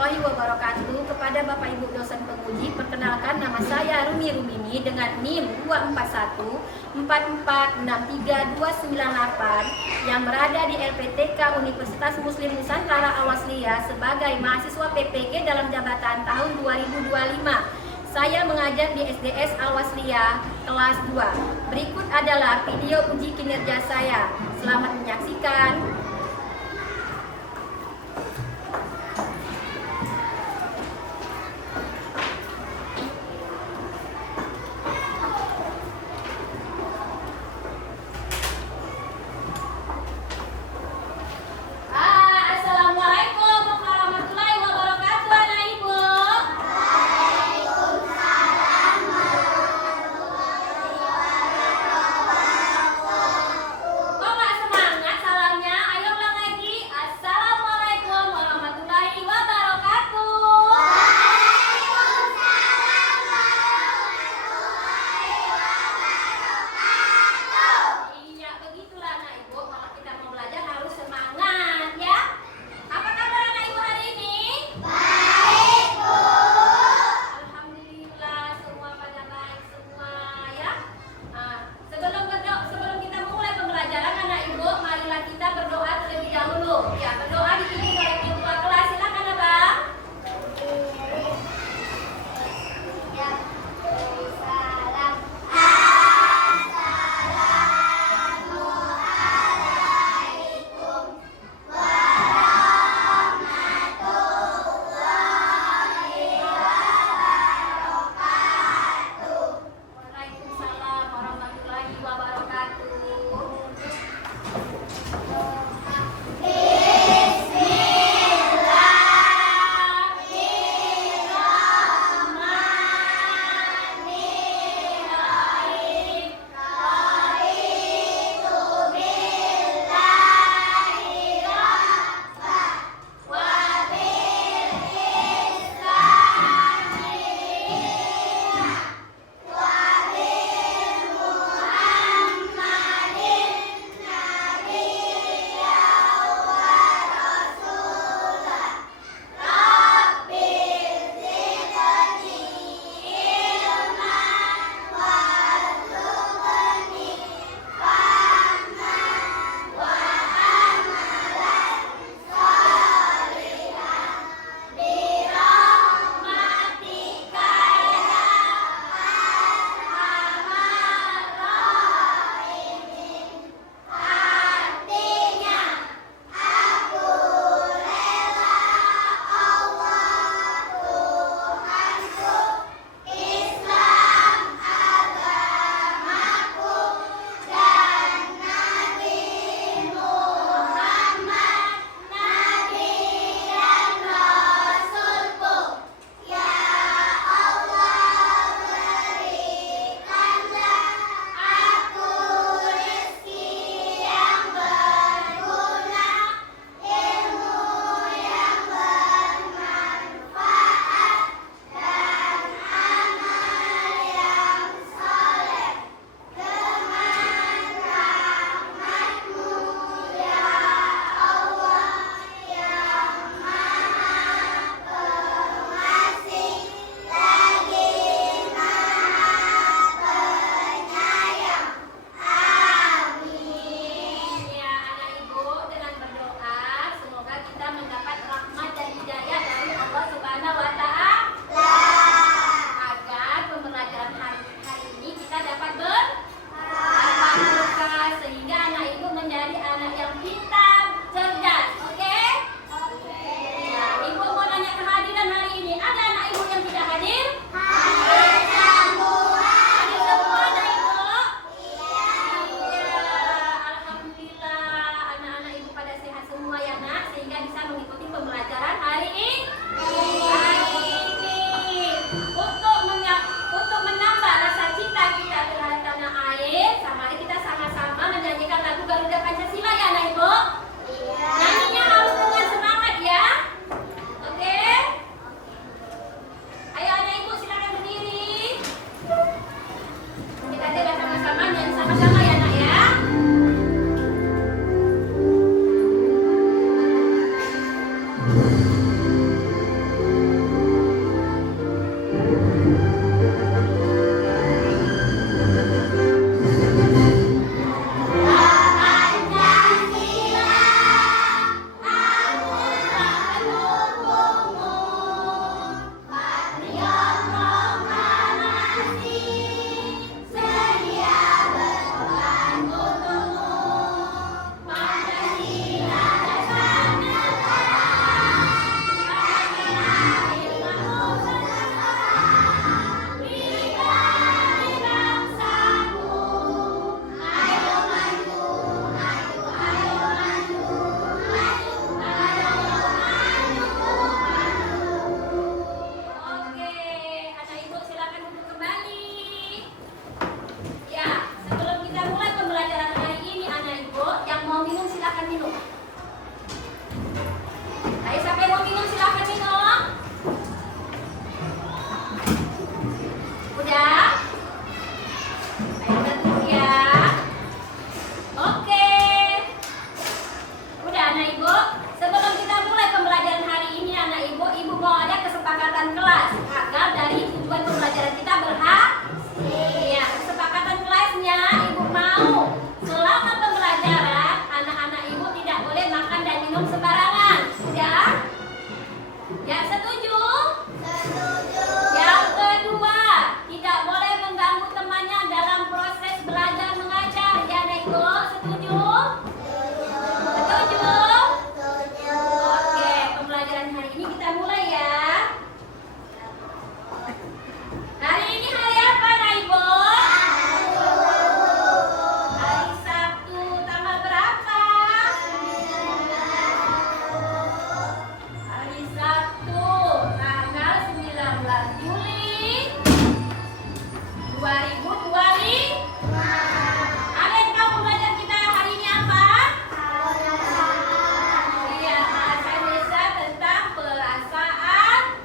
warahmatullahi wabarakatuh. Kepada Bapak Ibu dosen penguji, perkenalkan nama saya Rumi Rumini dengan NIM 241446328 yang berada di LPTK Universitas Muslim Nusantara Al-Wasliyah sebagai mahasiswa PPG dalam jabatan tahun 2025. Saya mengajar di SDS Al-Wasliyah kelas 2. Berikut adalah video uji kinerja saya. Selamat menyaksikan. Ayo, siapa yang mau minum silahkan minum. Udah? Ayo kita tunggu ya. Oke. Udah anak ibu. Sebelum kita mulai pembelajaran hari ini anak ibu, ibu mau ada kesepakatan kelas agar dari tujuan pembelajaran kita berhasil. Iya, kesepakatan kelasnya ibu mau selama pembelajaran anak-anak ibu tidak boleh makan dan minum sembarangan. Udah? Ya, setuju? Setuju. Yang kedua, tidak boleh mengganggu temannya dalam proses belajar mengajar. Ya anak ibu, setuju? Setuju? Oke, pembelajaran hari ini kita mulai ya. Hari ini hari apa anak ibu? Hari Sabtu, tanggal berapa? Hari Sabtu, tanggal 19 Juli 2025. Ada yang tahu pembelajaran kita hari ini apa? Iya, bahasa Indonesia tentang perasaan.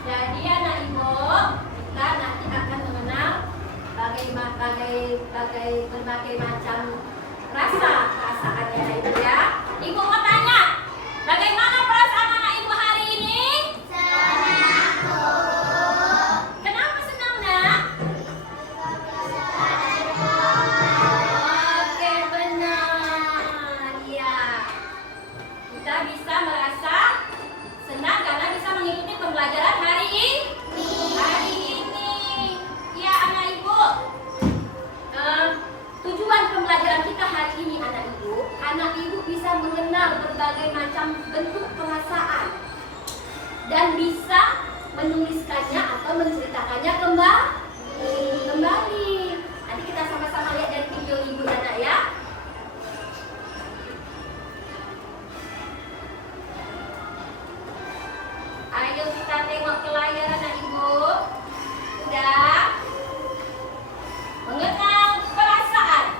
Jadi anak ibu, kita nanti akan mengenal berbagai macam perasaannya ibu ya. Ibu mau tanya, bagaimana perasaan anak ibu hari ini? Kenapa senang nak? Oke, benar. Iya. Kita bisa merasa senang karena bisa mengikuti pembelajaran hari ini. Hari ini. Iya, anak ibu. Tujuan pembelajaran kita hari ini anak ibu bisa mengenal berbagai macam bentuk perasaan dan bisa menuliskannya atau menceritakannya kembali. Nanti kita sama-sama lihat dari video ibu anak ya. Ayo kita tengok ke layar anak ibu. Udah? Mengenal perasaan.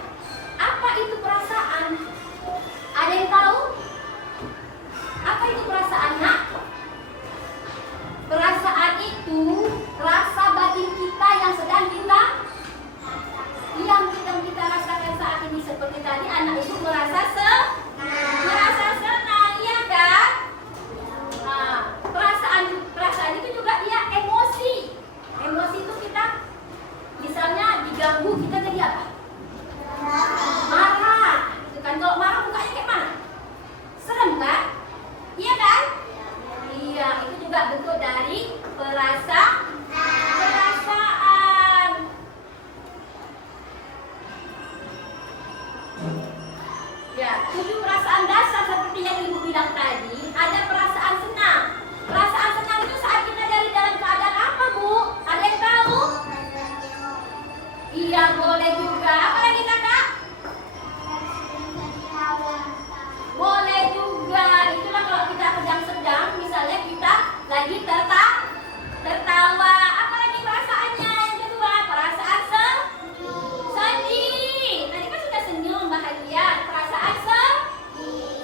Apa itu perasaan? Ada yang tahu? Apa itu perasaan nak? Perasaan itu rasa batin kita yang sedang kita rasakan saat ini. Seperti tadi anak ibu merasa senang, iya kan? Nah, perasaan itu juga dia emosi. Emosi itu kita misalnya diganggu, kita jadi apa? Marah. Itu kan, kalau marah mukanya kayak mana? Serem kan? Iya kan? Iya, itu juga bentuk dari perasaan. Ya, 7 perasaan dasar seperti yang ibu bilang tadi. Ada perasaan senang. Perasaan senang itu saat kita dari dalam keadaan apa, Bu? Ada yang tahu? Iya, boleh juga. Apa lagi kakak? Boleh juga. Itulah kalau kita sedang, misalnya kita lagi tertawa. Apa lagi perasaannya? Yang kedua, perasaan sedih. Tadi kan sudah senyum, bahagia. Perasaan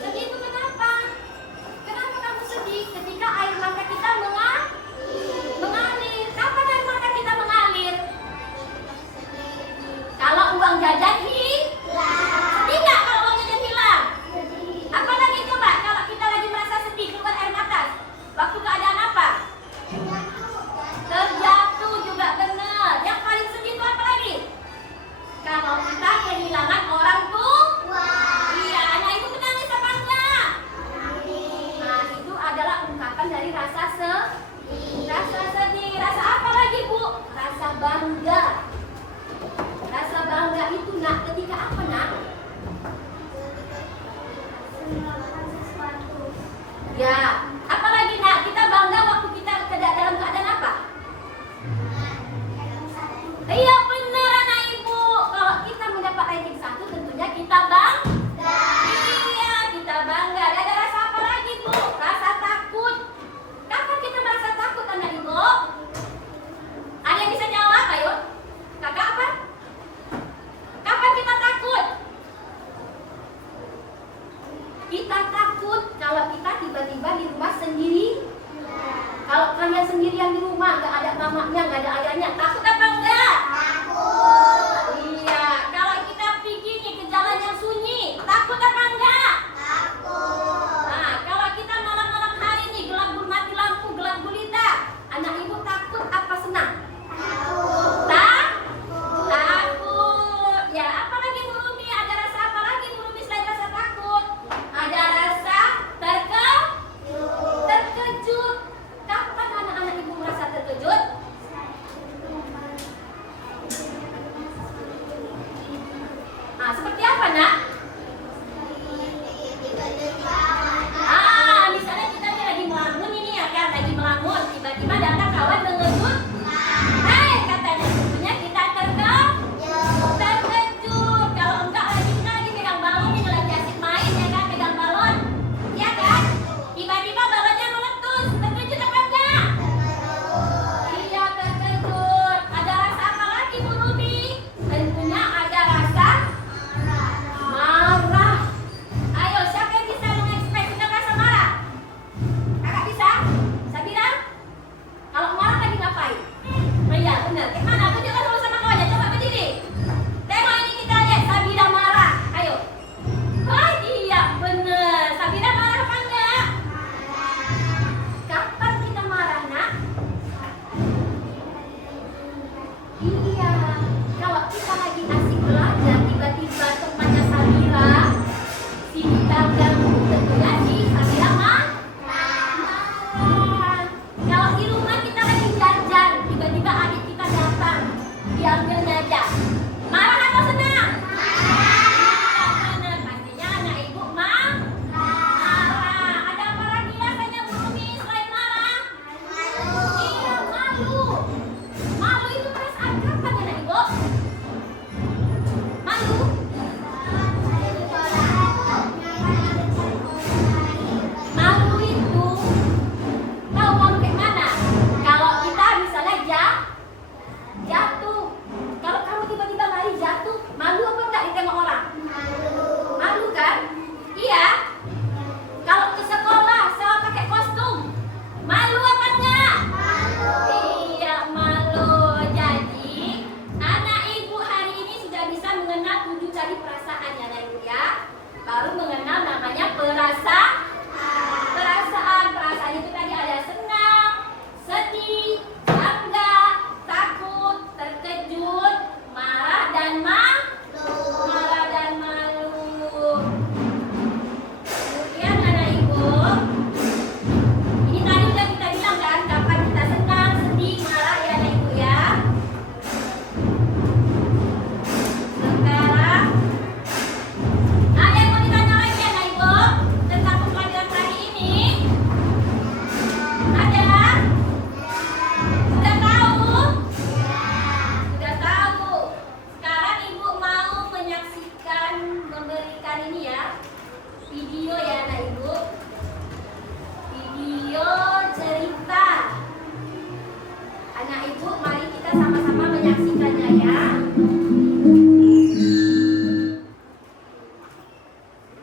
sedih itu kenapa? Kenapa kamu sedih? Ketika air mata kita mengalir. Kapan air mata kita mengalir? Kalau uang jajan sedih nggak kalau uang jajan hilang? Apa lagi coba kalau kita lagi merasa sedih keluar air mata? Waktu keadaan apa? Terjatuh juga benar. Yang paling sedih itu apa lagi? Kalau kita kehilangan orang tua. Iya, anak ibu menangis apa enggak? Nah, itu adalah ungkapan dari rasa sedih. Rasa apa lagi, Bu? Rasa bangga. Rasa bangga itu nak ketika apa nak? Ya, apalagi nak kita bangga waktu kita dalam keadaan apa? Iya benar anak ibu. Kalau kita mendapat ranking 1 tentunya kita bangga. Iya kita bangga. Ada rasa apa lagi Bu? Rasa takut. Kapan kita merasa takut anak ibu? Ada yang bisa jawab ayo? Kakak apa? Kapan kita takut? Kita takut kalau kita tiba-tiba di rumah sendiri. Kalau kalian sendirian di rumah, nggak ada mamanya, nggak ada ayahnya, takut apa enggak? Takut. Iya. Kalau kita pergi nih ke jalan yang sunyi, takut apa enggak? Takut. Nah, kalau kita malam-malam hari nih gelap mati lampu, gelap gulita, anak ibu takut apa senang? Takut. Takut. Ya, apalagi Bu Rumi? Ada rasa apa lagi Bu Rumi selain rasa takut? Ada rasa terkejut. Kapan anak-anak ibu merasa terkejut? Nah, seperti apa nak? Misalnya kita nih lagi melamun ini ya kan, lagi melamun, tiba-tiba datang kawan mengejut. Katanya tentunya kita terkejut. Kalau enggak lagi kita lagi pegang balon, ini lagi asik main ya kan, pegang balon, ya kan? Tiba-tiba balonnya meletus, terkejut apa enggak? Iya terkejut. Ada rasa apa lagi Bu Rumi? Tentunya ada rasa marah. Ayo, siapa yang bisa mengekspresikan rasa marah? Kakak bisa? Sabira? Kalau marah lagi ngapain? Oh iya, benar. Gimana? Tunjukkan dulu sama kawannya. Coba berdiri. Tengok ini kita lihat Sabira marah. Ayo. Wah, iya benar. Sabira marah apa enggak? Kapan kita marah, nak? Iya. Kalau kita lagi asik belajar, tiba-tiba temannya Sabira sini ganggu, tentunya si Sabira marah. Kalau di rumah kita lagi jajan, tiba-tiba adik kita datang, diambil jajan. Marah atau senang? Marah. Pastinya anak ibu marah. Ada apa lagi rasanya Bu Rumi selain marah? Iya, malu. Malu itu perasaan kapan anak ibu? Malu? Malu itu tahu malu kayak mana? Kalau kita misalnya jatuh. Kalau kamu tiba-tiba lari jatuh, malu apa enggak ditengok orang? Malu kan? Iya. Kalau ke sekolah selalu pakai kostum, malu apa enggak? Iya, malu. Jadi, anak ibu hari ini sudah bisa mengenal 7 kali perasaan ya, anak ibu ya. Baru mengenal namanya perasaan. Perasaan itu tadi ada senang, sedih, bangga, takut, terkejut, marah dan malu. Kemudian anak ibu, ini tadi udah kita bilang kan kapan kita senang, sedih, marah ya anak ibu ya. Sekarang ada yang mau ditanya lagi anak ibu tentang pembelajaran hari ini? Ada? Sudah tahu? Sudah tahu. Sekarang ibu mau menyaksikan, memberikan ini ya, video ya anak ibu. Video cerita. Anak ibu, mari kita sama-sama menyaksikannya ya.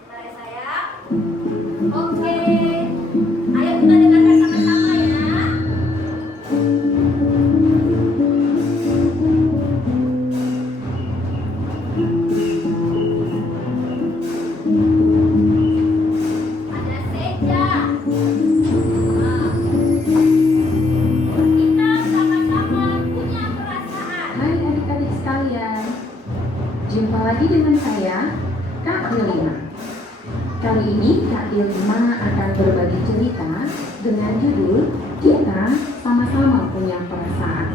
Mari saya. Oke. Ayo kita dengarkan sama-sama ya. Ada Seja. Kita sama-sama punya perasaan. Hai adik-adik sekalian, jumpa lagi dengan saya, Kak Yelina. Kali ini Kak Yelina akan berbagi cerita dengan judul Kita Sama-Sama Punya Perasaan.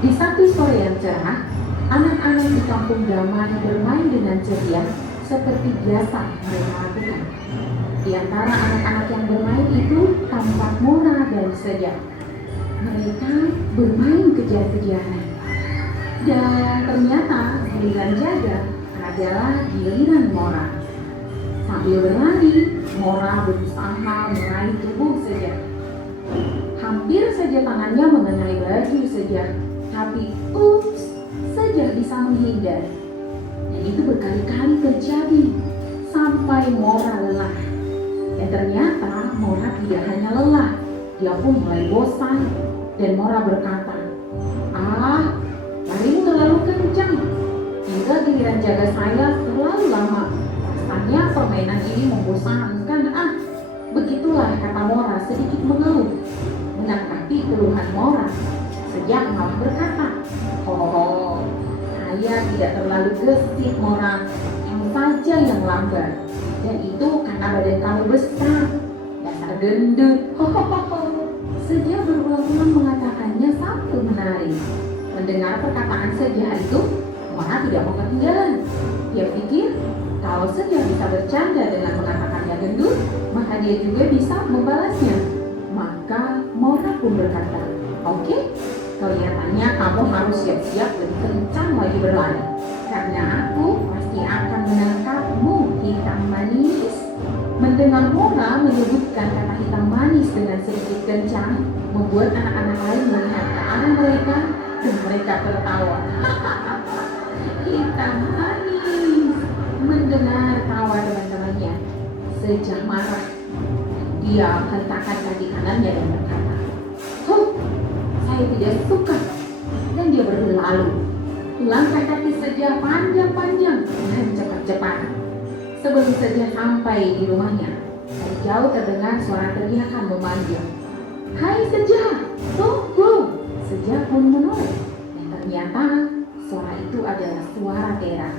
Di satu sore yang cerah, anak-anak di kampung Damai bermain dengan ceria seperti biasa mereka lakukan. Di antara anak-anak yang bermain itu tampak Mona dan Seja. Mereka bermain kejar-kejaran. Dan ternyata giliran jaga adalah giliran Mora. Sambil berlari, Mora berusaha meraih tubuh Seja. Hampir saja tangannya mengenai baju Seja, tapi ups, Seja bisa menghindar. Dan itu berkali-kali terjadi sampai mulai Mora lelah. Dan ternyata Mora tidak hanya lelah, dia pun mulai bosan. Dan Mora berkata, larimu terlalu kencang. Hingga giliran jaga saya terlalu lama. Rasanya permainan ini membosankan. Begitulah, kata Mora sedikit mengeluh. Menanggapi keluhan Mora, Sejak malah berkata, saya tidak terlalu gesit Mora, kamu saja yang lambat. Dan itu karena badan kamu besar, dasar gendut. Sejak berulang-ulang mengatakannya sambil menari. Mendengar perkataan Sejak itu, Mora tidak mau ketinggalan. Dia pikir kalau Sejak bisa bercanda dengan mengatakannya gendut, maka dia juga bisa membalasnya. Maka Mora pun berkata, oke, kelihatannya kamu harus siap-siap lebih kencang lagi berlari, karena aku pasti akan menangkapmu, hitam manis. Mendengar Mora menyebutkan kata hitam manis dengan sedikit kencang, membuat anak-anak lain melihat ke arah mereka dan mereka tertawa. Hitam manis. Mendengar tawa teman-temannya, Sejak marah. Dia hentakkan kaki kanannya dan berkata, saya tidak suka. Dan dia berlalu. Langkah kaki Sejak panjang-panjang dan cepat-cepat. Sebelum Sejak sampai di rumahnya, dari jauh terdengar suara teriakan memanggil, hai Sejak, tunggu. Sejak pun menoleh, dan ternyata suara itu adalah suara Tera.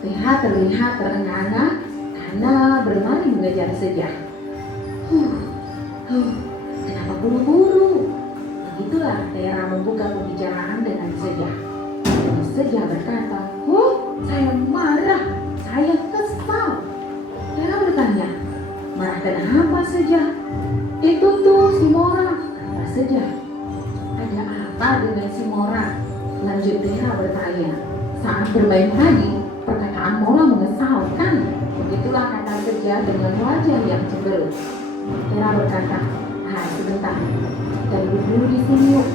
Tera terlihat terengah-engah karena berlari mengejar Sejak. Kenapa buru-buru? Begitulah Tera membuka pembicaraan dengan Sejak. Sejak berkata, saya marah, saya kesal. Tera bertanya, marah kenapa Sejak? Itu tuh si Mora, kata Sejak. Ada apa dengan si Mora? Lanjut Tera bertanya. Saat bermain tadi, perkataan Mora mengesalkan. Begitulah kata Sejak dengan wajah yang cemberut. Tera berkata, sebentar, kita duduk dulu di sini yuk.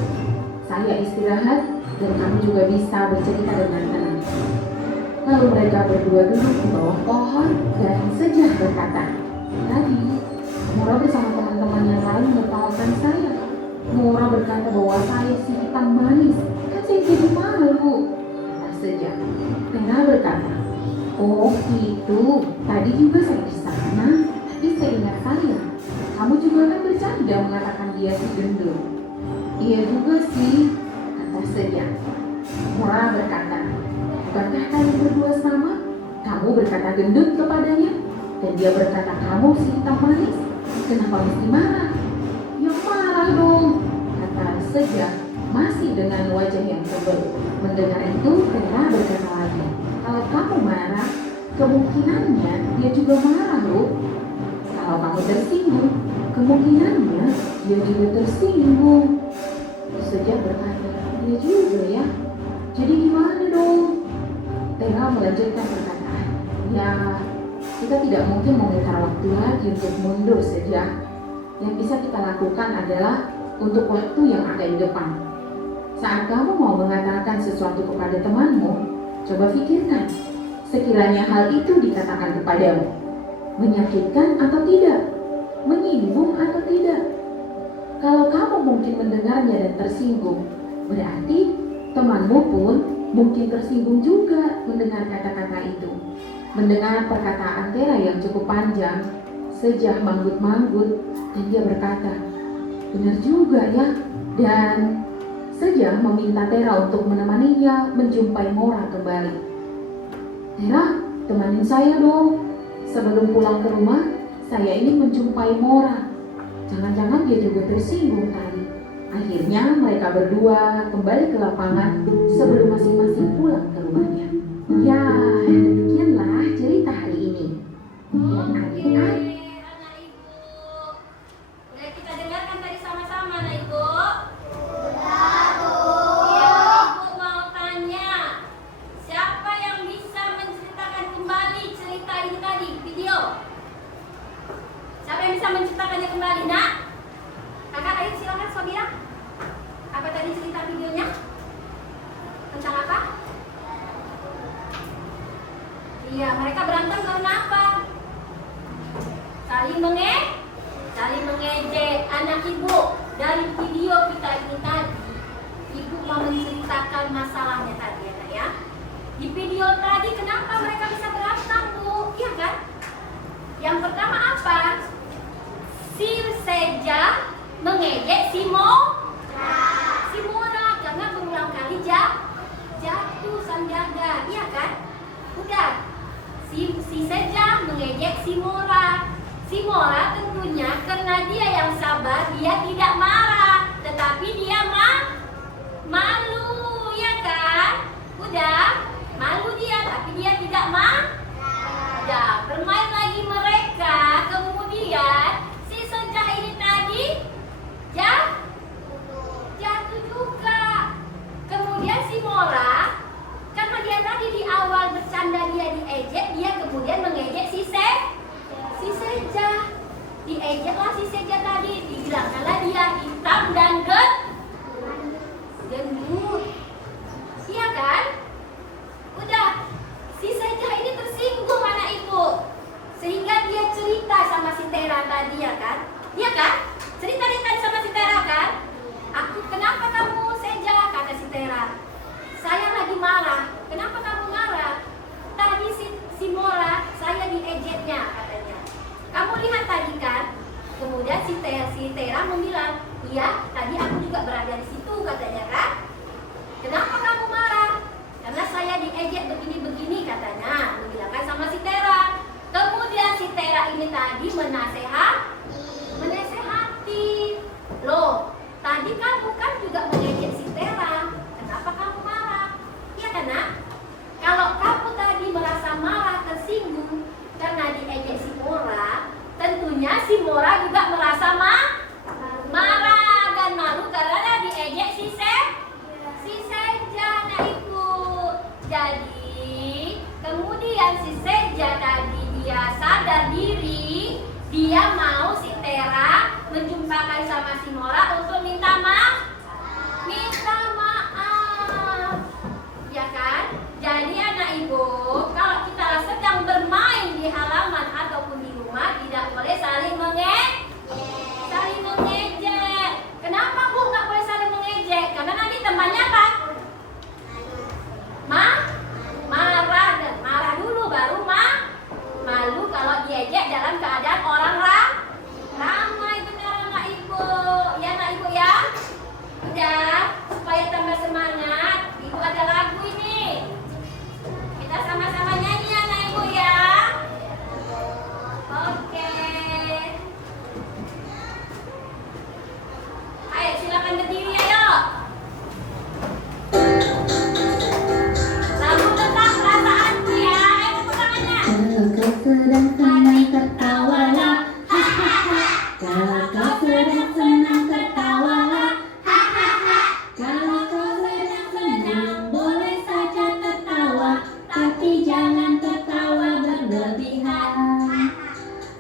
Saya istirahat dan kamu juga bisa bercerita dengan tenang. Lalu mereka berdua duduk di bawah pohon dan Sejak berkata, tadi Mora bersama teman-teman yang lain menertawakan saya. Mora berkata bahwa saya si hitam manis. Kan saya jadi malu, kata Sejak. Tera berkata, itu tadi juga saya di sana, tapi saya ingat kamu juga kan bercanda mengatakan dia si gendut. Iya juga sih, kata Sejak. Mora berkata, bukankah kalian berdua sama? Kamu berkata gendut kepadanya, dan dia berkata kamu si hitam manis. Kenapa mesti marah? Ya marah dong, kata Sejak masih dengan wajah yang cemberut. Mendengar itu, Tera berkata lagi, kalau kamu marah, kemungkinannya dia juga marah loh. Kalau kamu tersinggung, kemungkinannya dia juga tersinggung. Sejak berkata, dia juga ya. Jadi gimana dong? Tera melanjutkan perkataan. Ya, kita tidak mungkin memutar waktu lagi untuk mundur Sejak. Yang bisa kita lakukan adalah untuk waktu yang ada di depan. Saat kamu mau mengatakan sesuatu kepada temanmu, coba pikirkan. Sekiranya hal itu dikatakan kepadamu, menyakitkan atau tidak? Menyinggung atau tidak? Kalau kamu mungkin mendengarnya dan tersinggung, berarti temanmu pun mungkin tersinggung juga mendengar kata-kata itu. Mendengar perkataan Tera yang cukup panjang, Sejak manggut-manggut dan dia berkata, benar juga ya. Dan Sejak meminta Tera untuk menemaninya menjumpai Mora kembali. Tera, temanin saya dong. Sebelum pulang ke rumah, saya ingin menjumpai Mora. Jangan-jangan dia juga tersinggung tadi. Akhirnya mereka berdua kembali ke lapangan sebelum masing-masing pulang ke rumahnya. Ya, demikianlah cerita hari ini. Dan adik-adik, Anak ibu, udah kita dengarkan tadi sama-sama, anak ibu. Ya, ibu mau tanya, siapa yang bisa menceritakan kembali cerita ini tadi, video? Siapa yang bisa menceritakannya kembali, nak? Kakak, ayo silakan, Sobira. Apa tadi cerita videonya? Tentang apa? Iya, mereka berantem karena apa? saling mengejek. Anak ibu, dari video kita ini tadi, ibu mau menceritakan masalahnya tadi ya. Di video tadi kenapa mereka bisa berantem, Bu? Iya kan? Yang pertama apa? Si Seja mengejek si Mora karena berulang kali jatuh Sanjaga, iya kan? Udah. Si Seja mengejek si Mora. Si Mora tentunya karena dia yang sabar, dia tidak marah, tetapi dia malu, ya kan? Udah, malu dia, tapi dia tidak udah, bermain lagi mereka. Kemudian si Seja ini tadi jatuh juga. Kemudian si Mora, karena dia tadi di awal bercanda dia diejek, dia kemudian mengejek si Seja. Diejeklah si Seja tadi, dibilanglah dia hitam dan gendut. Iya kan? Udah, si Seja ini tersinggung anak ibu, sehingga dia cerita sama si Tera tadi, ya kan? Iya kan? Cerita dia tadi sama si Tera kan? Kenapa kamu Seja? Kata si Tera, saya lagi marah. Kenapa kamu marah? Tadi si Mora, saya diejeknya katanya. Kamu lihat tadi kan? Kemudian si Tera membilang, iya tadi aku juga berada di situ katanya kan? Kenapa kamu marah? Karena saya diejek begini-begini katanya, membilangkan sama si Tera. Kemudian si Tera ini tadi menasehati. Loh, tadi kamu kan juga mengejek si Tera. Kenapa kamu marah? Iya kan, Nak? Kalau kamu tadi merasa marah, tersinggung karena diejek si Mora, tentunya si Mora juga merasa marah dan malu karena diejek si Seja, nah ibu. Jadi kemudian si Seja tadi dia sadar diri, dia mau si Tera menjumpakan sama si Mora untuk minta maaf, ya kan? Jadi anak ibu, kalau kita sedang bermain di halaman ataupun di rumah, tidak boleh saling mengejek. Kenapa Bu nggak boleh saling mengejek? Karena nanti temannya apa? Marah dulu baru malu kalau diejek dalam keadaan orang ramai. Benar anak ibu, ya anak ibu ya. Udah, supaya tambah semangat, ibu ada lagu ini. Kita sama-sama nyanyi anak ibu ya. Oke. Ayo silakan berdiri ayo. Lagu tentang perasaanku ya. Ayo tepuk tangannya. Kalau kau sedang senang tertawalah, hahaha. Kalau kau sedang senang tertawalah, hahaha. Kalau kau sedang senang boleh saja tertawa, tapi jangan tertawa berlebihan.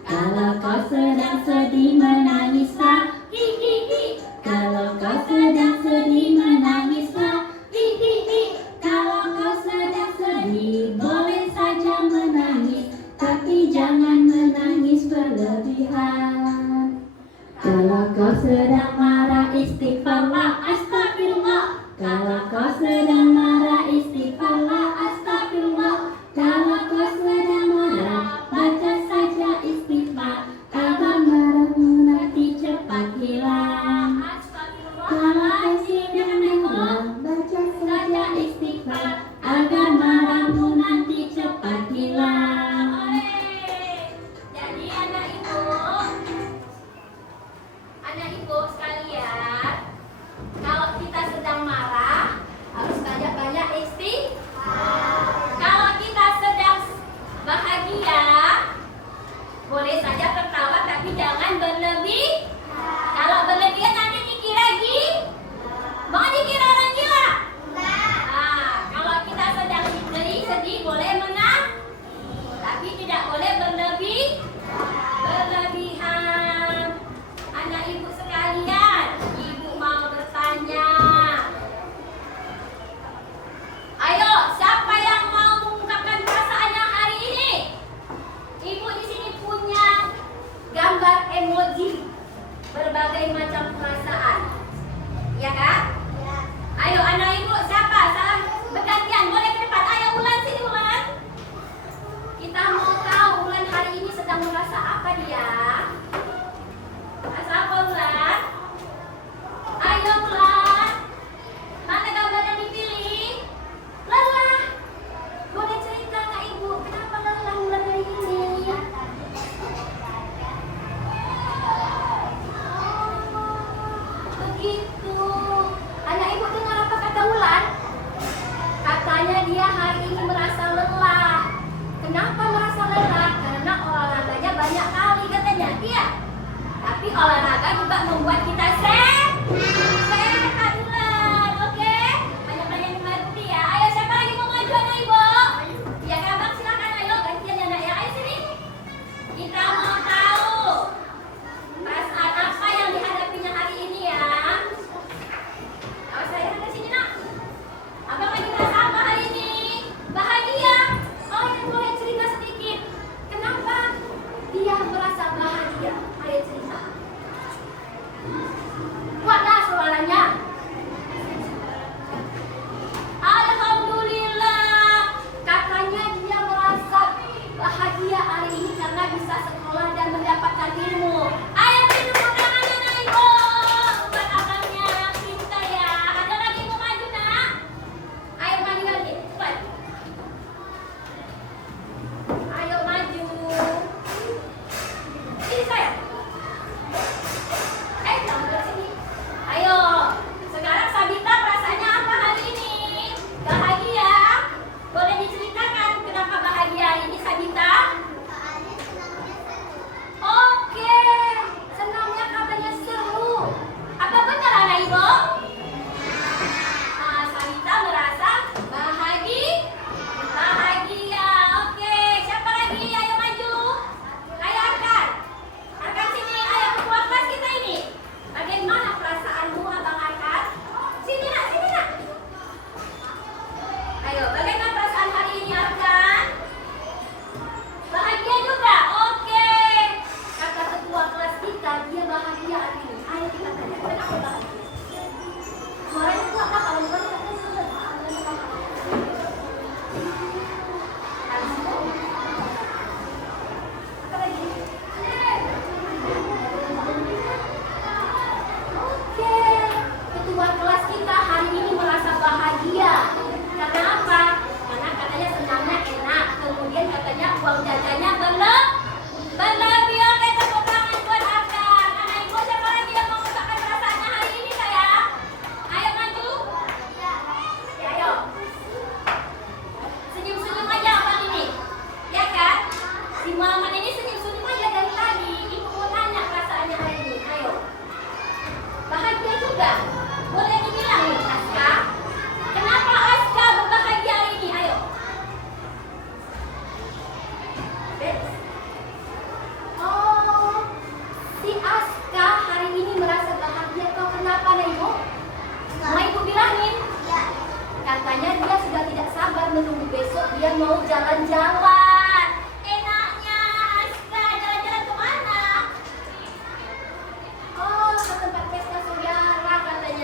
Kalau kau sedang sedih menangislah, hihihi. Kalau kau sedang sedih menangislah, hihihi. Kalau kau sedang sedih boleh saja menangis, tapi jangan menangis berlebihan. Kalau kau sedang marah, istighfarlah, astagfirullah. Kalau kau sedang marah, istighfarlah, astagfirullah. Kalau kau sedang marah, baca saja istighfar, agar marahmu nanti cepat hilang. Kalau kau sedang marah, baca saja istighfar, agar marahmu nanti cepat hilang. Jadi anak ibu sekalian, kalau kita sedang marah harus banyak-banyak istighfar. Kalau kita sedang bahagia boleh saja tertawa tapi jangan berlebih. Kalau berlebihan nanti dikira mau dikira orang gila. Kalau kita sedang sedih boleh menang, tapi tidak boleh berlebihan. Anak ibu sekalian, ibu mau bertanya. Ayo, siapa yang mau mengungkapkan perasaannya hari ini? Ibu di sini punya Tapi olahraga juga membuat kita sehat bulan. Oke? Banyak-banyak dimengerti ya. Ayo siapa lagi mau maju anak ibu? Ya Kak Abang silakan ayo gantian ya nak ya. Ayo sini. Kita mau tahu perasaan apa yang dihadapinya hari ini ya. Awas saya ke sini nak. Abang lagi merasa apa hari ini? Bahagia. Oh ya boleh cerita sedikit. Kenapa dia merasa bahagia? Ayo cerita. Kuatlah suaranya. Alhamdulillah. Katanya dia merasa bahagia hari ini karena bisa sekolah dan mendapatkan ilmu. Ayo beri tepuk tangan ya nak ibu. Buat abangnya yang pintar ya. Ada lagi mau maju nak? Ayo maju lagi. Cepat. Ayo maju. Ini saya. Jangan ke sini. Ayo. Sekarang Sabita perasaannya apa hari ini? Bahagia? Boleh diceritakan kenapa bahagia hari ini Sabita? Oke. Senangnya katanya seru. Apa benar anak ibu? Sabita merasa bahagia. Oke. Siapa lagi? Ayo maju. Ayo Arkan. Arkan sini. Ayo ketua kelas kita ini. Bagaimana perasaanmu Abang Arkan? Sini nak. Ayo, bagaimana perasaan hari ini Arkan? Bahagia juga? Oke. Kata ketua kelas kita, dia bahagia hari ini. Ayo kita tanya, kenapa bahagia? Suaranya kuat tak? Kalau bukan kita apa lagi? Oke, ketua kelas kita hari ini merasa bahagia. Karena apa? Karena katanya senangnya enak. Kemudian katanya uang jajannya berlebih. Oke, tepuk tangan buat Arkan. Anak ibu siapa lagi yang mau mengungkapkan perasaannya hari ini sayang? Ayo maju. Ya, ayo. Senyum-senyum aja abang ini. Ya kan? Si Muhammad ini senyum-senyum aja dari tadi. Ibu mau tanya perasaannya hari ini. Ayo. Bahagia juga. Boleh dibilang nih, Aska. Kenapa Aska berbahagia hari ini? Ayo. Oh, si Aska hari ini merasa bahagia. Kau kenapa, Ibu? Mau Ibu bilangin? Katanya dia sudah tidak sabar menunggu besok dia mau jalan-jalan. Enaknya Aska jalan-jalan kemana? Oh, ke tempat pesta saudara katanya.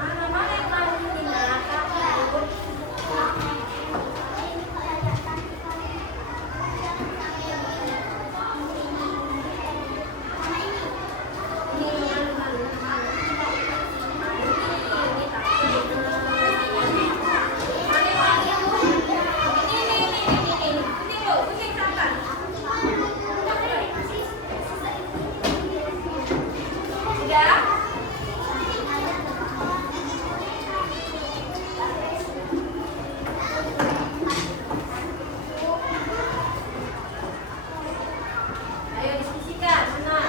Mana yang mau ditinggalkan? Ayo diskusikan, mana?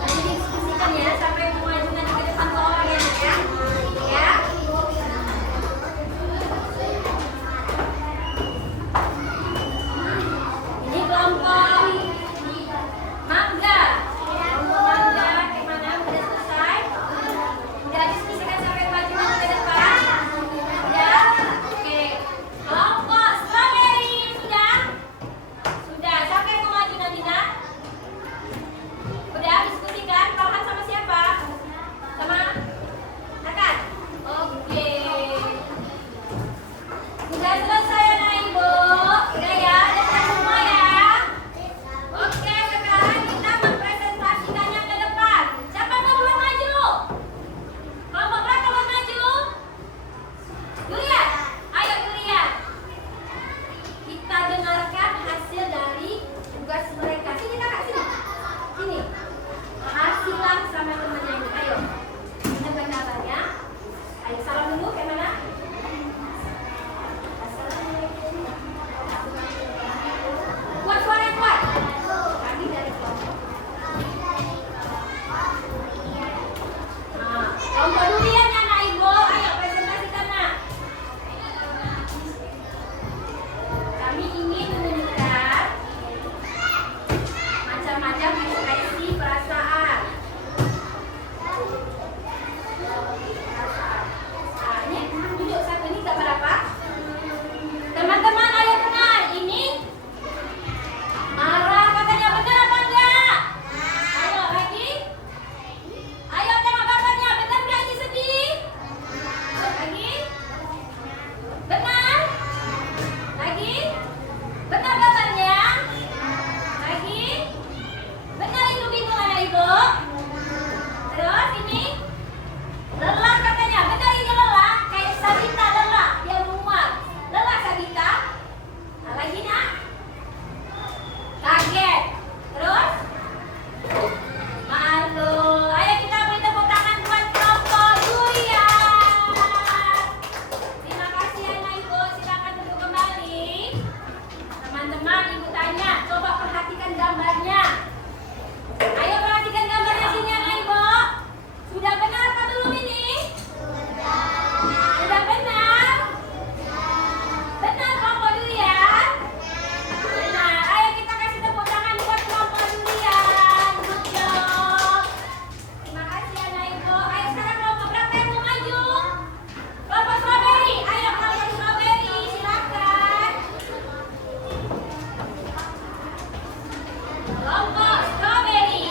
Ayo diskusikan ya, sampai mau maju nanti ke depan ke orang ya, ya. Ya. Ini kelompok mangga. Kelompok mangga gimana? Udah selesai? Udah diskusikan sampai maju nanti ke depan? Udah? Oke. Kelompok strawberry sudah? Sudah. Siapa yang mau maju nanti, Nak? Udah diskusikan? Farhan sama siapa? Sama Akan? Oke. Sudah selesai anak ibu. Udah ya, udah siap semua ya. Oke, sekarang kita mempresentasikannya ke depan. Siapa yang mau duluan maju? Kelompok berapa mau maju? Julian, ayo Julian. Kita dengarkan hasil dari tugas mereka. Sini kakak, sini. Sini. Hasilan sama temannya ini. Ayo. Ini gambarnya. Ayo salam dulu kayak mana? Kuat suara yang kuat. Kami dari kelompok. Kelompok durian ya anak ibu. Ayo presentasikan nak. Kami ingin menunjukkan macam-macam ekspresi perasaan. Ini duduk satu ini gambar apa? Teman-teman ayo dengar. Ini marah katanya, benar apa enggak? Ayo lagi. Ayo tengok gambarnya, benar enggak ini sedih? Lagi. Benar? Lagi. Benar gambarnya? Lagi. Benar itu bingung anak ibu? Terus ini lelah katanya, benar ini lelah? Kayak Sabita lelah, dia mual. Lelah Sabita? Nah, lagi nak? Kaget. Terus? Malu. Ayo kita beri tepuk tangan buat kelompok durian. Terima kasih anak ibu, silakan duduk kembali. Teman-teman, ibu tanya, coba perhatikan gambarnya. Ayo perhatikan gambarnya sini anak ibu. Sudah benar apa belum ini? Sudah benar? Benar kelompok durian? Benar. Ayo kita kasih tepuk tangan buat kelompok durian. Good job. Terima kasih anak ibu. Ayo sekarang kelompok berapa yang mau maju? Kelompok strawberry. Ayo kelompok strawberry, silakan. Kelompok strawberry.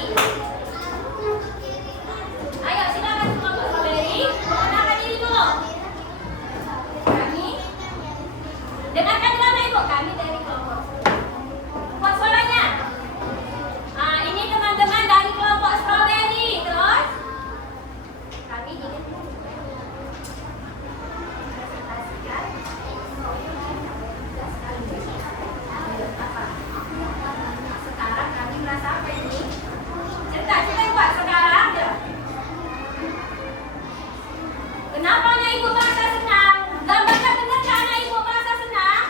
Ayo silakan kelompok strawberry. Perkenalkan diri dulu. Kami dengarkan dulu anak ibu. Kami dari kelompok. Kuat suaranya. Ini teman-teman dari kelompok strawberry. Terus kami ingin presentasikan apa? Sekarang kami merasa apa ini? Cerita yang kuat sekarang. Kenapa anak ibu merasa senang? Gambarnya benar kan anak ibu merasa senang?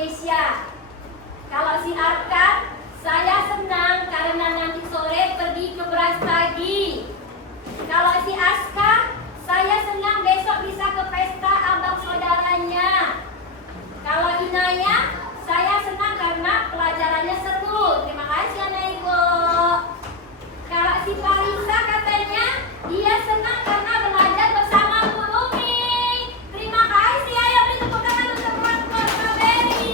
Indonesia. Kalau si Arka, saya senang karena nanti sore pergi ke Brastagi. Kalau si Aska, saya senang besok bisa ke pesta abang saudaranya. Kalau Inaya, saya senang karena pelajarannya seru. Terima kasih anak ibu. Kalau si Parisa katanya dia senang karena belajar bersama Bu Rumi. Terima kasih. Ayo beri tepuk tangan untuk kelompok Strawberry.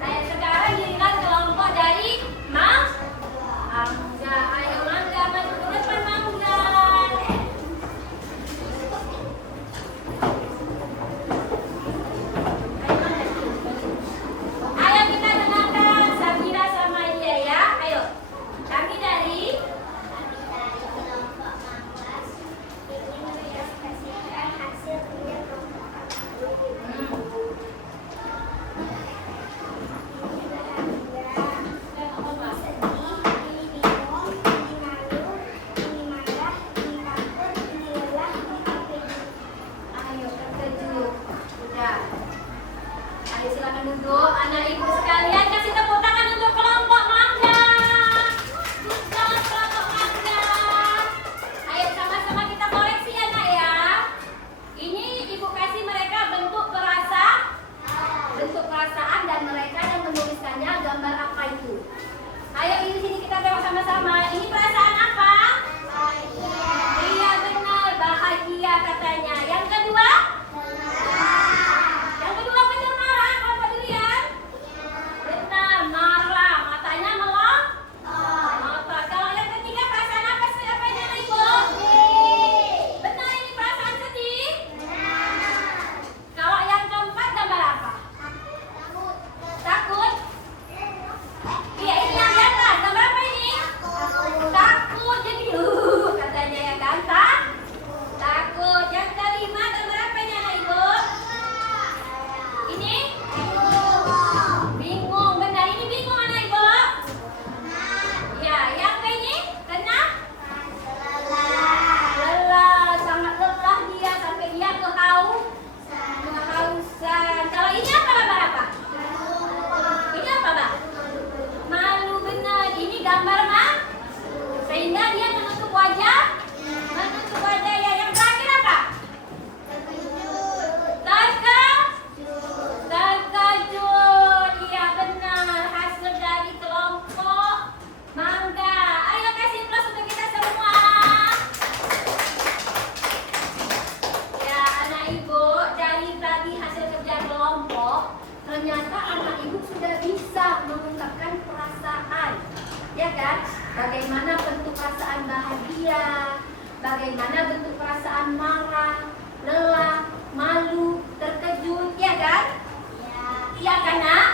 Saya sekarang giliran kelompok dari Mangga. Ayo Mangga, maju ke depan Mangga. Ayo kita dengarkan Sabira sama dia ya. Ayo. Kami dari kelompok Manggas ingin mengekspresikan hasil kerja kelompok kami. Sedih, ini bingung, ini malu, ini marah, ini takut, ini lelah, ini terkejut. Ayo terkejut. Udah. Ayo silakan duduk. Anak ibu sekalian kasih tepuk tangan untuk kelompok Mangga. Good job kelompok Mangga. Ayo sama-sama kita koreksi ya nak ya. Ini ibu kasih mereka bentuk perasaan dan mereka yang menuliskannya gambar apa itu. Ayo ini sini kita tengok sama-sama. Ini perasaan apa? Iya benar, bahagia katanya. Yang kedua? Yang kedua benar marah, kelompok dulu ya. Benar, marah. Matanya melong. Mata. Kalau yang ketiga perasaan apa sih? Apanya ibu? Benar, ini perasaan sedih. Kalau yang keempat gambar apa? Takut. Iya ini yang di atas. Gambar apa ini? Takut. Jadi katanya ya kan? Takut. Yang kelima gambar apa ini anak ibu? Ini? Bingung. Benar ini bingung anak ibu? Ya, yang ke ini? Tenang? Lelah. Sangat lelah dia sampai dia kehausan. Kalau ini apa gambar apa? Ini apa bang? Malu benar. Ini gambar mah? Sehingga dia menutup wajah. Menutup wajah ya. Yang terakhir apa? Terkejut. Iya benar. Hasil dari kelompok Mangga. Ayo kasih plus untuk kita semua. Ya anak ibu, dari tadi hasil kerja kelompok, ternyata anak ibu sudah bisa mengungkapkan perasaan. Ya kan? Bagaimana bentuk perasaan bahagia, bagaimana bentuk perasaan marah, lelah, malu, terkejut, ya kan? Iya kan nak?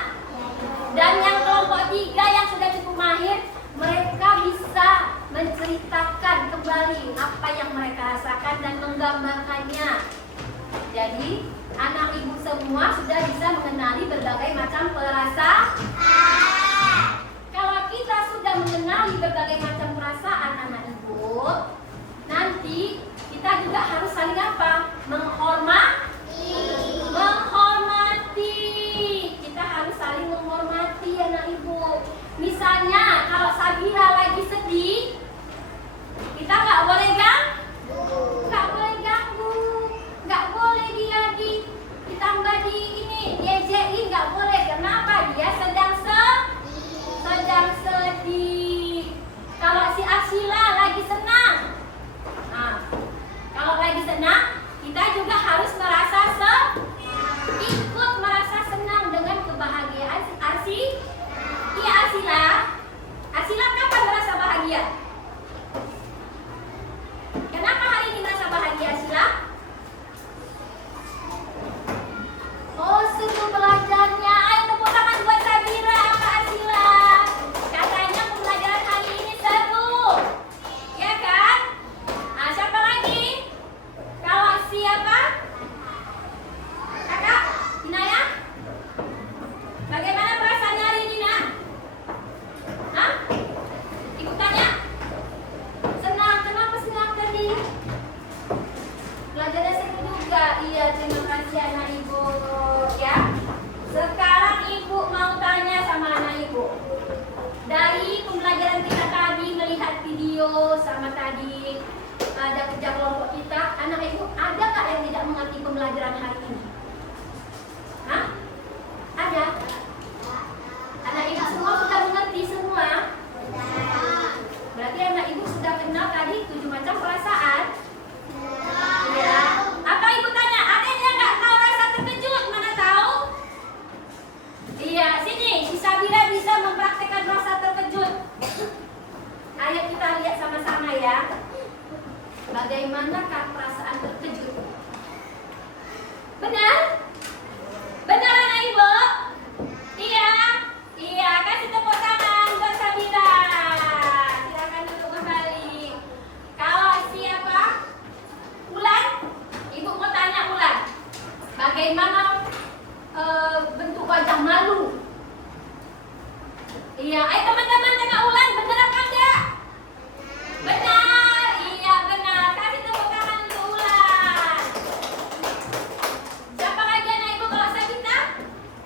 Dan yang kelompok 3 yang sudah cukup mahir, mereka bisa menceritakan kembali apa yang mereka rasakan dan menggambarkannya. Jadi anak ibu semua sudah bisa mengenali berbagai macam perasaan. Kalau kita sudah mengenali berbagai macam perasaan anak ibu, nanti kita juga harus saling apa? Menghormati. Kita harus saling menghormati anak ibu. Misalnya kalau Sabira lagi sedih, kita nggak boleh ganggu, nggak boleh dia ditambah diejein, nggak boleh. Kenapa? Dia sedang sedih. Kalau si Arsila lagi senang, nah, kalau lagi senang, kita juga harus ikut merasa senang dengan kebahagiaan si Arsi. Iya Arsila. Arsila kapan merasa bahagia? Kenapa hari ini merasa bahagia Arsila? Oh, seru belajarnya. Ayo tepuk tangan buat Sabira sama Arsila. Katanya pembelajaran hari ini seru. Ya kan? Nah, siapa lagi? Kalau pelajaran hari ini? Hah? Ada? Anak ibu semua sudah mengerti semua? Berarti anak ibu sudah kenal tadi 7 macam perasaan? Iya. Apa ibu tanya? Ada yang nggak tahu rasa terkejut? Mana tahu? Iya, sini. Si Sabira bisa mempraktekkan rasa terkejut. Ayo kita lihat sama-sama ya. Bagaimanakah perasaan terkejut? Benar? Benar anak ibu? Iya? Iya, kasih tepuk tangan buat Sabira. Silakan duduk kembali. Kalau siapa? Ulan? Ibu mau tanya Ulan. Bagaimana bentuk wajah malu? Iya, ayo teman-teman tengok Ulan, benar apa enggak? Benar, iya benar. Kasih tepuk tangan untuk Ulan. Siapa lagi anak ibu kalau Sabita?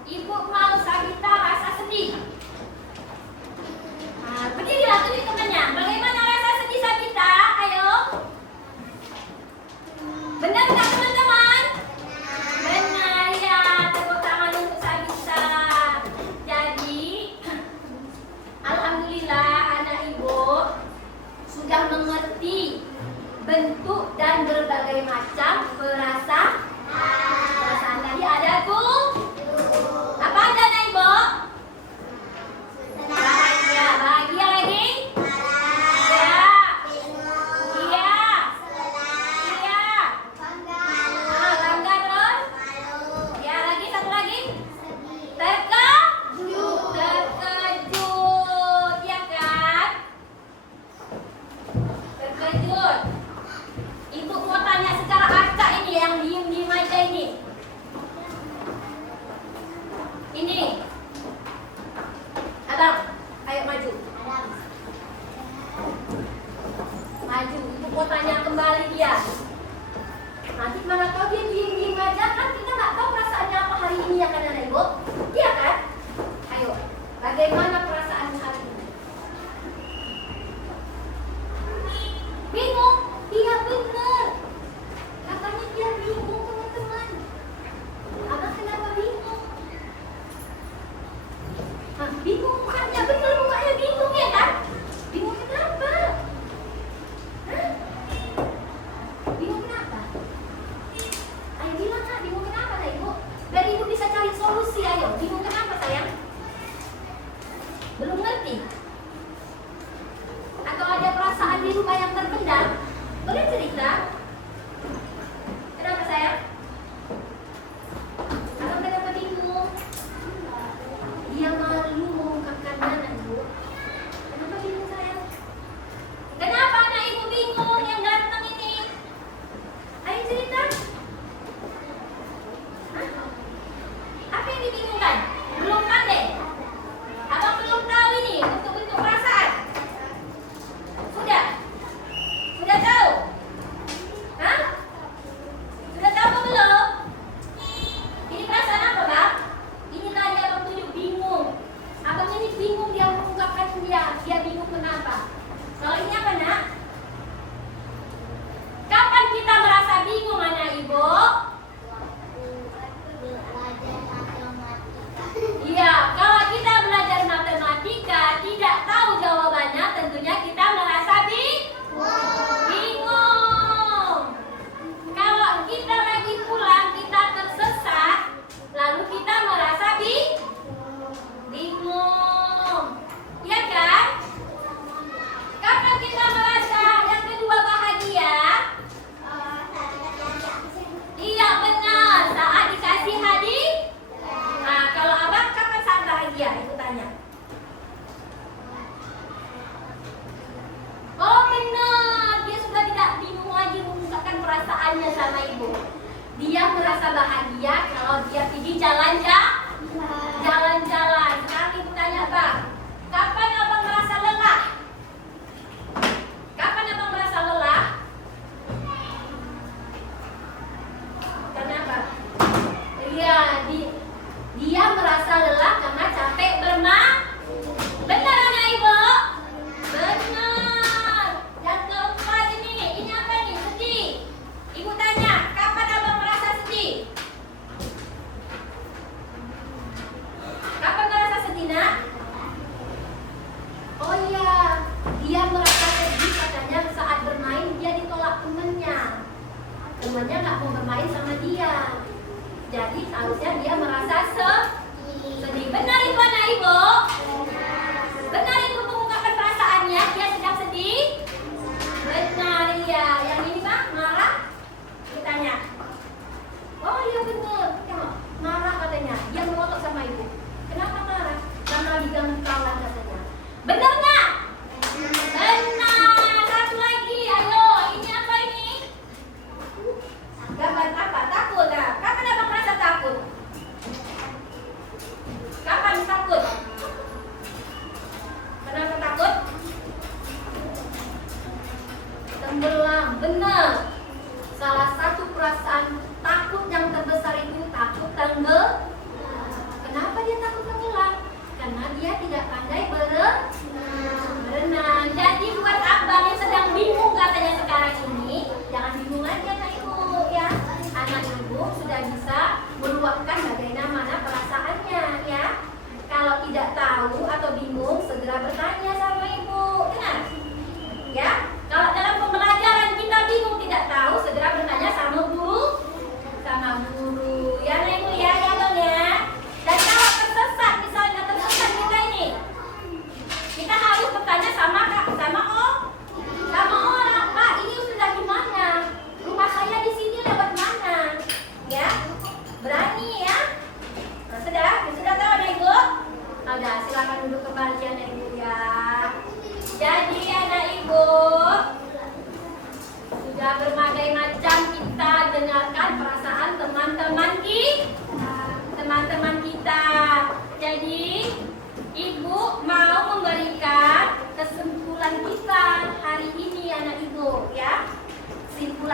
Ibu mau Sabita rasa sedih. Nah, berdirilah tulis temannya. Bagaimana rasa sedih Sabita? Ayo. Benar nggak teman-teman? Benar ya. Tepuk tangan untuk Sabita. Jadi, alhamdulillah anak ibu sudah mengerti bentuk dan berbagai macam perasaan tadi ada tuh. Apa aja anak ibu? Bahagia, bahagia lagi? Ya. Iya. Iya. Bangga terus? Ya, lagi satu lagi? Terkejut. Terkejut, ya kan? Terkejut. Ibu mau tanya secara acak ini yang diem di meja ini. Ini. Abang, ayo maju. Maju. Ibu mau tanya kembali dia. Nanti mana tahu dia diem aja kan kita nggak tahu perasaannya apa hari ini ya kan anak ibu? Iya kan? Ayo. Bagaimana perasaan hari ini? Bingung? Iya benar. Katanya dia bingung teman-teman. Abang kenapa bingung? Hah, bingung mukanya, benar mukanya bingung ya kan? Bingung kenapa? Hah? Bingung kenapa? Ayo bilang kak, bingung kenapa nak ibu? Biar ibu bisa cari solusi ayo. Bingung kenapa sayang? Belum ngerti? Atau ada perasaan di rumah yang terpendam? Boleh cerita? Kenapa sayang? Abang kenapa bingung? Dia malu mengungkapkan mana ibu? Kenapa bingung sayang? Kenapa anak ibu bingung yang ganteng ini? Ayo cerita. Hah? Apa yang dibingungkan? Belum pandai? Abang belum tahu ini bentuk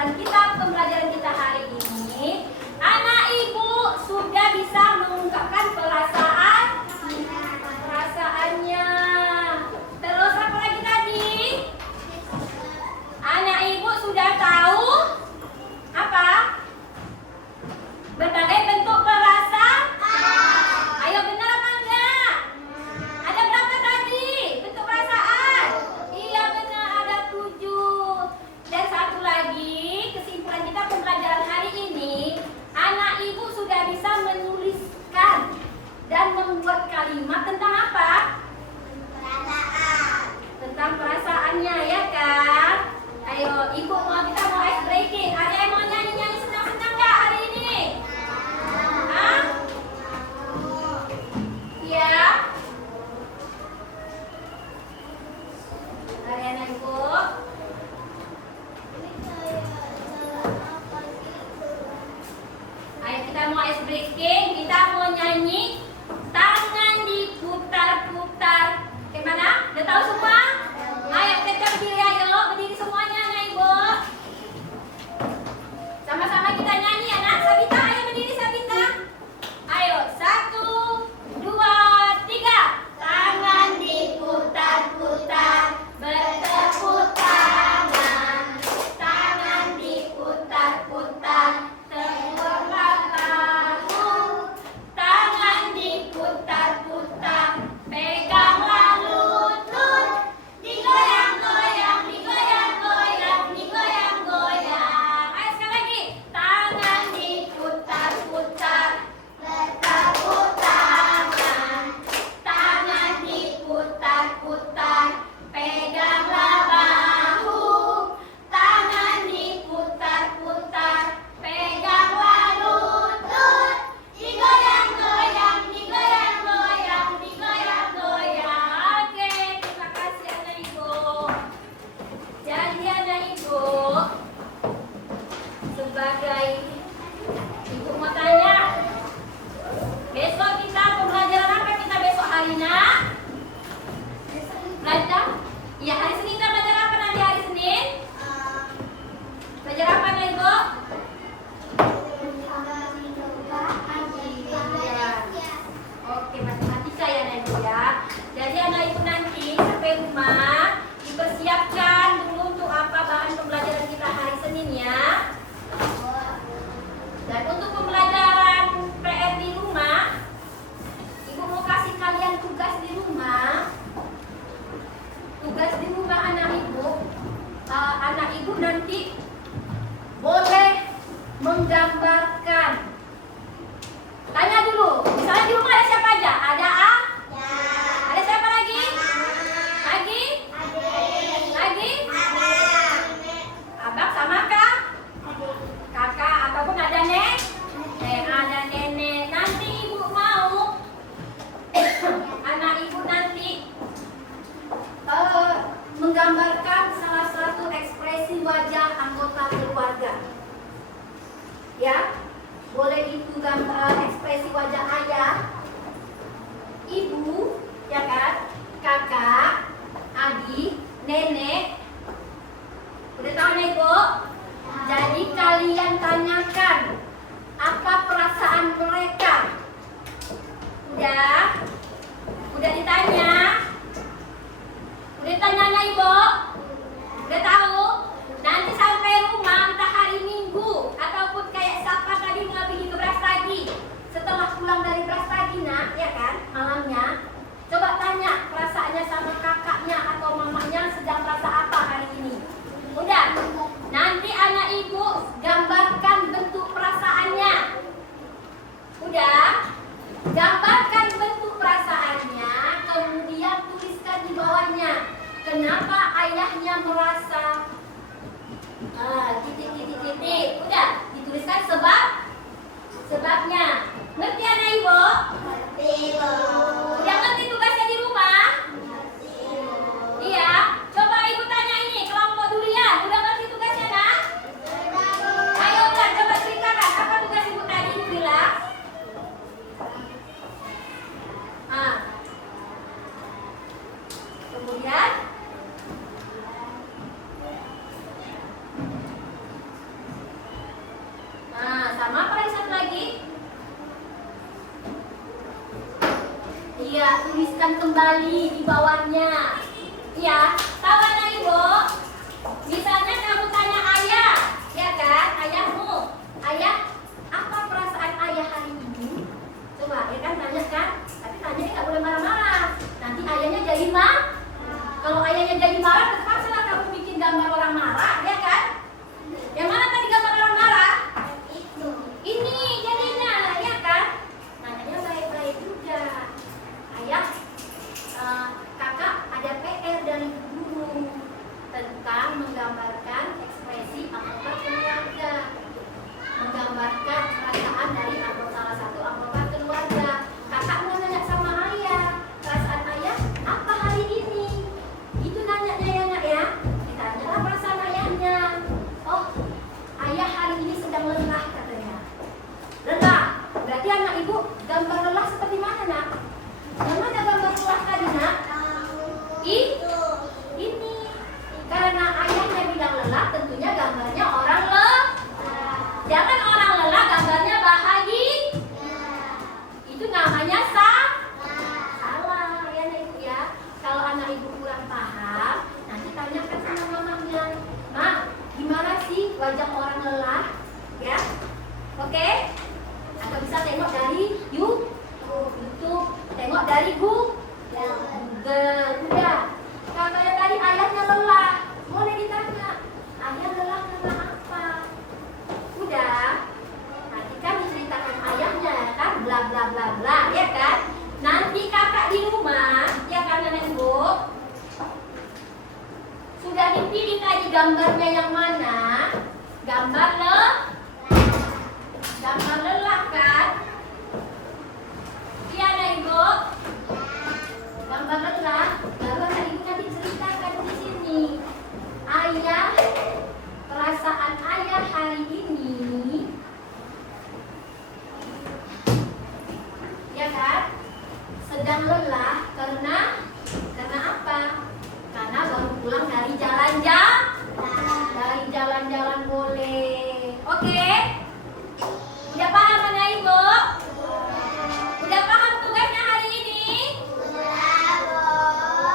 pembelajaran kita hari ini, anak ibu sudah bisa mengungkapkan perasaannya. Terus apa lagi tadi? Anak ibu sudah tahu apa? Berbagai bentuk perasaan. Ayo, benar apa enggak? Ada berapa tadi bentuk perasaan? Iya benar, ada 7. Dan satu lagi, kesimpulan kita pembelajaran hari ini, anak ibu sudah bisa menuliskan dan membuat kalimat tentang apa? Tentang perasaannya, ya kan? Ayo, ibu kita mau ice breaking. Ada yang mau nyanyi-nyanyi senang-senang nggak hari ini? Hah? Iya. Ada anak ibu? Ayo kita mau ice breaking. Kita mau nyanyi tangan diputar-putar. Gimana? Udah tahu semua? Ayo kita berdiri, ayo berdiri semuanya anak ibu. Sama-sama kita nyanyi ya nak. Sabita, ayo berdiri Sabita. Ayo 1, 2, 3. Tangan diputar-putar, bertepuk tangan. Tangan diputar-putar, tenggelam bahu. Tangan diputar-putar, peganglah lutut. Digoyang-goyang, digoyang-goyang, digoyang-goyang. Ayo sekali lagi. Tangan diputar-putar, bertepuk tangan. Tangan diputar-putar, peganglah bahu. Tangan diputar-putar, peganglah lutut. Digoyang-goyang, digoyang-goyang, digoyang-goyang. Oke, terima kasih anak ibu. Jadi anak ibu, sebagai ibu mau tanya, besok kita pembelajaran apa kita besok hari nak? Belajar? Iya, hari Senin kita belajar apa nanti hari Senin? Belajar apa anak ibu? Oke, matematika ya anak ibu ya. Jadi anak ibu nanti sampai rumah dipersiapkan dulu untuk apa bahan pembelajaran kita hari Senin ya. Dan untuk pembelajaran PR di rumah, ibu mau kasih kalian tugas di rumah. Tugas di rumah anak ibu nanti boleh menggambarkan. Tanya dulu, misalnya di rumah ada siapa aja? Ada A? Ada siapa lagi? Lagi? Lagi? Abang sama Kak? Kakak ataupun ada ada nenek. Nanti ibu mau anak ibu nanti menggambarkan salah satu ekspresi wajah anggota keluarga. Ya, boleh itu gambar ekspresi wajah ayah, ibu, ya kan, kakak, adik, nenek. Udah tahu nih ibu? Jadi kalian tanyakan apa perasaan mereka. Udah ditanya? Udah ditanya nih ibu? Udah tahu? Nanti sampai rumah entah hari Minggu ataupun kayak siapa tadi nggak pergi ke Brastagi. Setelah pulang dari Brastagi nak, ya kan, malamnya, coba tanya perasaannya sama kakaknya atau mamanya sedang merasa apa hari ini. Udah, nanti anak ibu gambarkan bentuk perasaannya. Udah, gambarkan bentuk perasaannya, kemudian tuliskan di bawahnya. Kenapa ayahnya merasa titik. Udah, dituliskan sebabnya. Ngerti anak ibu? Udah ngerti tugasnya di rumah? Iya. Coba ibu tanya ini kelompok durian. Udah ngerti tugasnya nak? Ayo udah, coba ceritakan apa tugas ibu tadi ibu bilang? Kemudian Iya, tuliskan kembali di bawahnya. Iya, tahu anak ibu? Misalnya kamu tanya ayah, ya kan? Ayahmu, ayah, apa perasaan ayah hari ini? Coba, ya kan tanya kan? Tapi tanya nggak boleh marah-marah. Nanti ayahnya jadi Kalau ayahnya jadi marah, terpaksa kamu bikin gambar orang marah, ya kan? Yang mana tadi gambar orang marah? Ini jadinya, ya kan? Nanyanya baik-baik juga. Ayah, kakak ada PR dari guru tentang menggambarkan ekspresi anggota keluarga, menggambarkan perasaan dari salah satu anggota keluarga. Kakak mau nanya sama ayah, perasaan ayah apa hari ini? Itu nanyanya ya nak ya. Ditanyalah perasaan ayahnya. Oh, ayah hari ini sedang lelah katanya. Lelah, berarti anak ibu gambar lelah seperti mana nak? Yang mana gambar lelah tadi nak? Ini. Karena ayahnya bilang lelah, tentunya gambarnya orang lelah. Jangan orang lelah, gambarnya bahagia. Itu namanya salah ya anak ibu ya. Kalau anak ibu kurang paham, nanti tanyakan sama mamanya. Mak, gimana sih wajah orang lelah? Ya, oke? Atau bisa tengok dari YouTube, tengok dari Google. Udah. Katanya tadi ayahnya lelah, boleh ditanya. Ayah lelah karena apa? Udah. Nanti kan diceritakan ayahnya kan, bla bla bla bla, ya kan? Nanti kakak di rumah, ya kan anak ibu? Sudah dipilih tadi gambarnya yang mana? Gambar lelah kan? Iya anak ibu? Gambar lelah, baru anak ibu nanti ceritakan di sini. Ayah, perasaan ayah hari ini, ya kan? Sedang lelah karena apa? Karena baru pulang dari jalan-jalan boleh. Oke? Udah paham anak ibu? Udah paham tugasnya hari ini?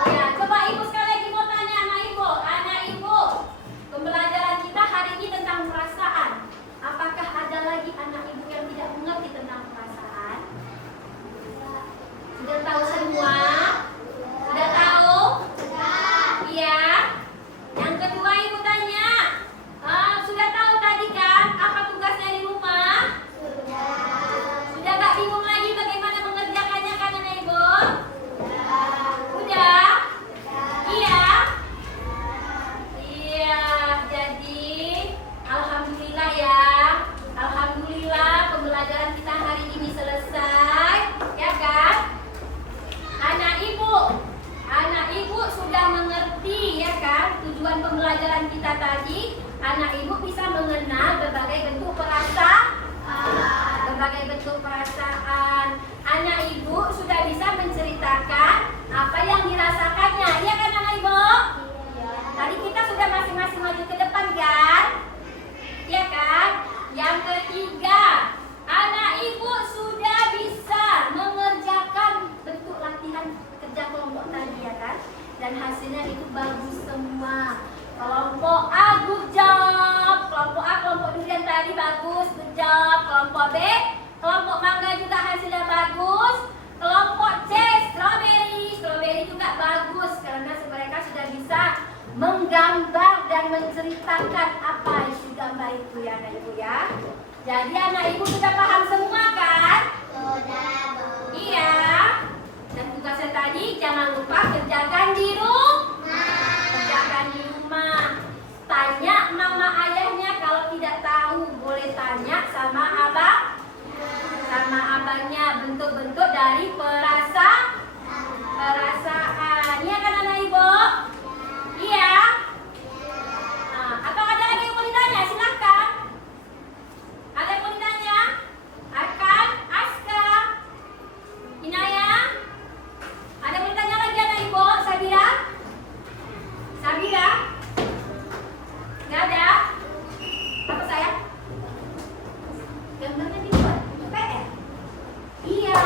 Ya, coba ibu sekali lagi mau tanya anak ibu. Anak ibu, pembelajaran kita hari ini tentang perasaan. Apakah ada lagi anak ibu yang tidak mengerti tentang perasaan? Sudah tahu semua? Sudah tahu? Iya. Yang kedua ibu tanya, sudah tahu tadi kan apa tugasnya di rumah? Sudah gak bingung lagi bagaimana mengerjakannya kan anak ibu? Udah? Iya? Iya, jadi alhamdulillah ya. Alhamdulillah pembelajaran kita hari ini selesai, ya kan? Anak ibu sudah mengerti ya kan tujuan pembelajaran kita tadi. Anak ibu bisa mengenal berbagai bentuk perasaan. Anak ibu sudah bisa menceritakan apa yang dirasakannya, iya kan anak ibu? Tadi kita sudah masing-masing maju ke depan kan? Iya kan? Yang ketiga, anak ibu sudah bisa mengerjakan bentuk latihan kerja kelompok tadi ya kan? Dan hasilnya itu bagus semua. Kelompok A good job, kelompok A kelompok durian tadi bagus, good job. Kelompok B, kelompok mangga juga hasilnya bagus. Kelompok C strawberry juga bagus karena mereka sudah bisa menggambar dan menceritakan apa isi gambar itu ya anak ibu ya. Jadi anak ibu sudah paham semua kan? Iya. Dan tugasnya tadi jangan lupa kerjakan di rumah. Tanya mama ayahnya, kalau tidak tahu boleh tanya sama abangnya bentuk-bentuk dari perasaan. Iya kan anak ibu? Iya. Nah, atau ada lagi yang mau ditanya? Silakan. Ada yang mau ditanya? Akan, Aska, Inaya? Ada yang mau ditanya lagi anak ibu? Sabira? Nggak ada? Apa sayang? Gambarnya dibuat PR. Iya,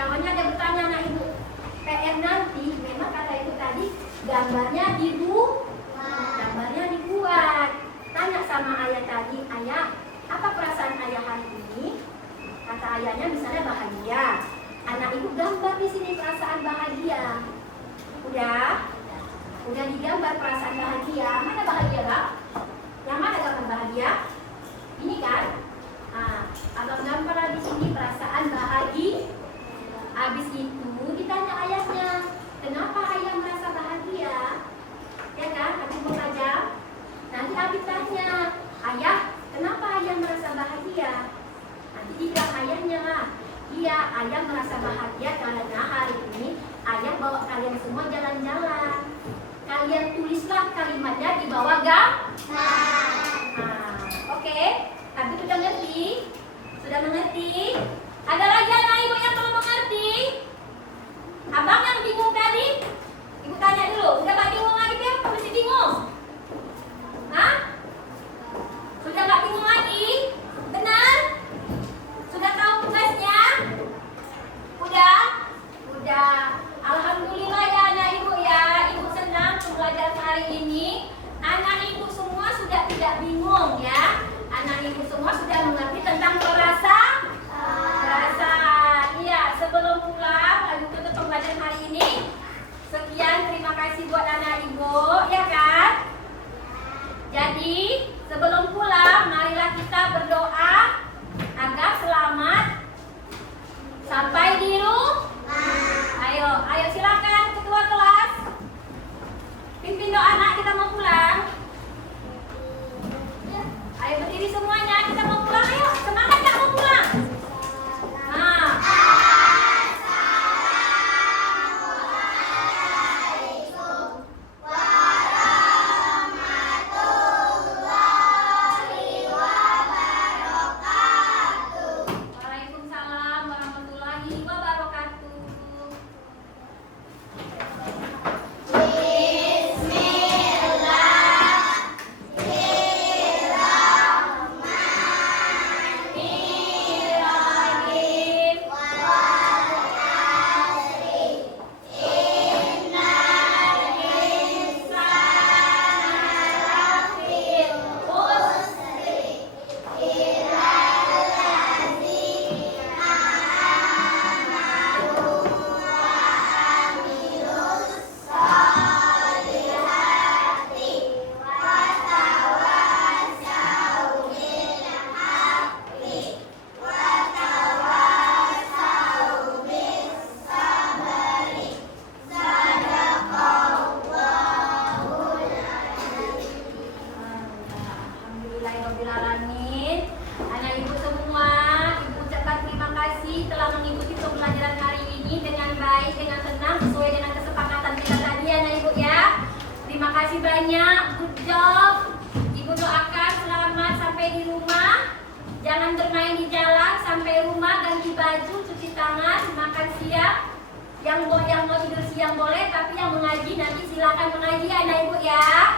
kawannya ada bertanya. Gambarnya dibuat. Tanya sama ayah tadi, ayah, apa perasaan ayah hari ini? Kata ayahnya misalnya bahagia. Anak ibu gambar di sini perasaan bahagia. Udah digambar perasaan bahagia. Mana bahagia, Bang? Yang mana gambar bahagia? Ini kan? Nah, abang gambar di sini perasaan bahagia. Habis itu ditanya ayahnya, kenapa ayah merasa bahagia? Ya kan? Habis tajam. Nanti Abi tanya, ayah, kenapa ayah merasa bahagia? Nanti dibilang ayahnya, iya, ayah merasa bahagia karena hari ini ayah bawa kalian semua jalan-jalan. Kalian tulislah kalimatnya di bawah gambar. Nah, oke. Abi sudah mengerti? Sudah mengerti? Ada lagi anak ibu yang belum mengerti? Abang yang bingung tadi? Ibu tanya dulu, udah gak bingung lagi dia? Masih bingung? Hah? Sudah gak bingung lagi? Benar? Sudah tahu tugasnya? Udah? Udah. Alhamdulillah ya anak ibu ya. Ibu senang pembelajaran hari ini. Anak ibu semua sudah tidak bingung ya. Anak ibu semua sudah mengerti tentang perasaan. Iya, sebelum pulang lanjut ke pembelajaran hari ini. Sekian, terima kasih buat anak ibu, ya kan? Jadi, sebelum pulang, marilah kita berdoa agar selamat sampai di rumah. Ayo silakan ketua kelas. Pimpin doa anak, kita mau pulang. Ayo berdiri semuanya, kita mau pulang. Ayo, semangat gak mau pulang? Nah. Waalaikumsalam warahmatullahi wabarakatuh. Alhamdulillahirrahmanirrahim. Anak ibu semua, ibu ucapkan terima kasih telah mengikuti pembelajaran hari ini dengan baik, dengan tenang, sesuai dengan kesepakatan kita tadi anak ibu ya. Terima kasih banyak, good job. Ibu doakan selamat sampai di rumah. Jangan bermain di jalan, sampai rumah ganti baju, cuci tangan, makan siang. Yang mau tidur siang boleh, tapi yang mengaji nanti silakan mengaji anak ibu ya.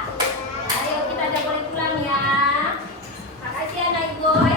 Ayo kita udah boleh pulang ya. Makasih anak ibu.